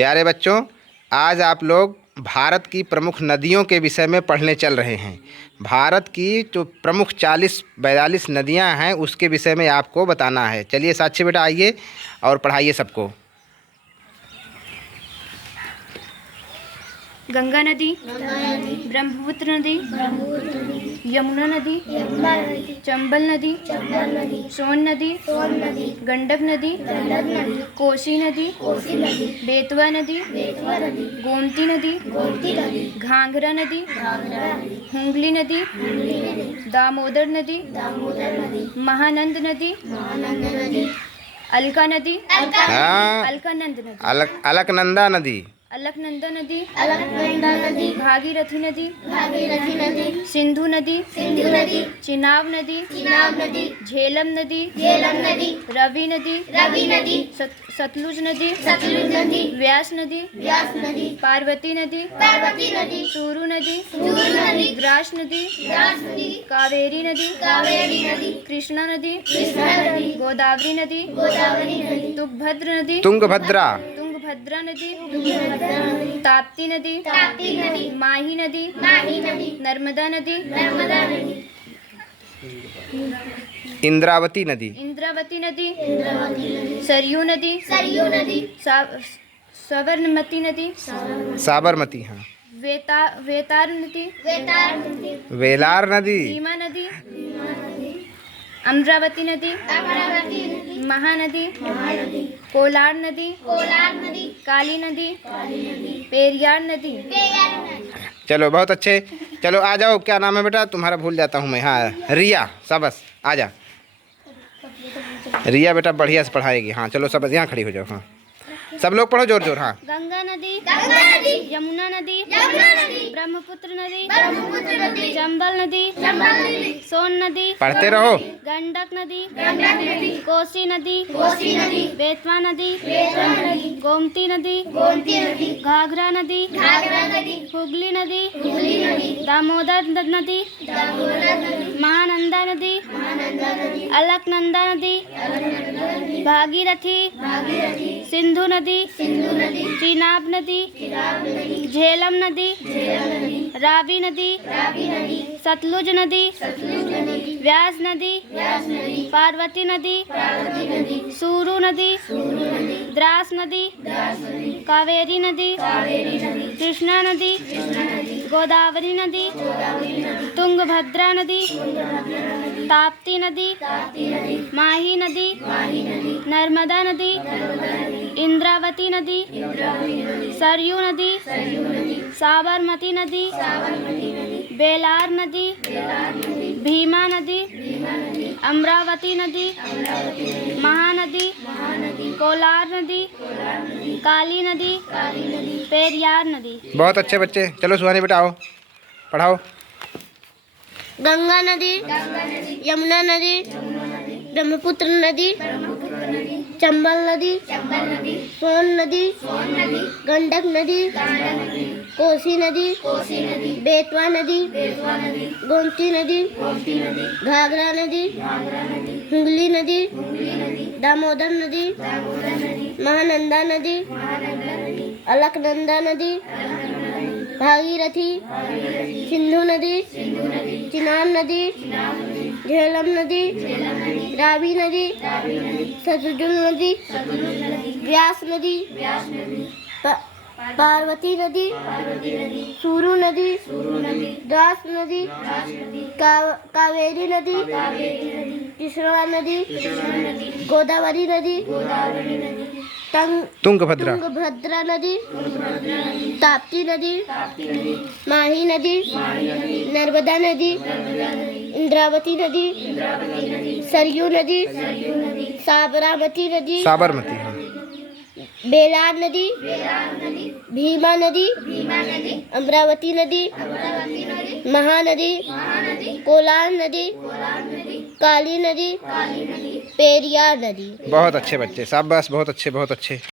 प्यारे बच्चों, आज आप लोग भारत की प्रमुख नदियों के विषय में पढ़ने चल रहे हैं। भारत की जो प्रमुख 40-42 नदियां हैं उसके विषय में आपको बताना है। चलिए साक्षी बेटा आइए और पढ़ाइए सबको। गंगा नदी, ब्रह्मपुत्र नदी, यमुना नदी, चंबल नदी, सोन नदी, गंडक नदी, कोसी नदी, बेतवा नदी, गोमती नदी, घाघरा नदी, हुगली नदी, दामोदर नदी, महानंद नदी, अलका नदी, अलकनंदा नदी, अलकनंदा नदी, भागीरथी नदी, सिंधु नदी, चिनाब नदी, झेलम नदी, रवि नदी, सतलुज नदी, व्यास नदी, पार्वती नदी, सूरु नदी, द्रास नदी, कावेरी नदी, कृष्णा नदी, गोदावरी नदी, तुंगभद्रा नदी, ताप्ती नदी, माही नदी, नर्मदा नदी, इंद्रावती नदी, सरयू नदी, साबरमती नदी, साबरमती, हाँ, वेतार नदी, वेलार नदी, भीमा नदी, अमरावती नदी, महानदी, कोलार नदी, काली नदी, पेरियार नदी। चलो बहुत अच्छे। चलो आ जाओ, क्या नाम है बेटा तुम्हारा? भूल जाता हूँ मैं। हाँ, रिया, शाबाश, आ जा रिया बेटा, बढ़िया से पढ़ाएगी। हाँ चलो सब यहाँ खड़ी हो जाओ। हाँ सब लोग पढ़ो जोर जोर। हाँ, गंगा नदी, यमुना नदी, ब्रह्मपुत्र नदी, चंबल नदी, सोन नदी, पढ़ते रहो। गंडक नदी, कोसी नदी, बेतवा नदी, गोमती नदी, घाघरा नदी, हुगली नदी, दामोदर नदी, महानंदा नदी, अलकनंदा नदी, भागीरथी, सिंधु नदी, चिनाब नदी, झेलम नदी, रावी नदी, सतलुज नदी, व्यास नदी, पार्वती नदी, सूरु नदी, द्रास नदी, कावेरी नदी, कृष्णा नदी, गोदावरी नदी, तुंगभद्रा नदी, ताप्ती नदी, माही नदी, नर्मदा नदी, इंद्रावती नदी, सरयू नदी, साबरमती नदी, बेलार नदी, भीमा नदी, अमरावती नदी, महानदी, कोलार नदी, काली नदी, पेरियार नदी। बहुत अच्छे बच्चे। चलो सुहानी बेटा आओ, पढ़ाओ। गंगा नदी, यमुना नदी, ब्रह्मपुत्र नदी, चंबल नदी, सोन नदी, गंडक नदी, कोसी नदी, बेतवा नदी, गोमती नदी, घाघरा नदी, हुगली नदी, दामोदर नदी, महानंदा नदी, अलकनंदा नदी, भागीरथी, सिंधु नदी, चिनाब नदी, झेलम नदी, रावी नदी, सतलुज नदी, व्यास नदी, पार्वती नदी, सूरु नदी, द्रास नदी, कावेरी नदी, कृष्णा नदी, गोदावरी नदी, तुंगभद्रा नदी, ताप्ती नदी, माही नदी, नर्मदा नदी, इंद्रावती नदी, सरयू नदी, साबरमती नदी, हाँ, बेलार नदी, भीमा नदी, अमरावती नदी, महानदी, कोलार नदी, काली नदी, पेरियार नदी। बहुत अच्छे बच्चे, शाबाश, बहुत अच्छे, बहुत अच्छे।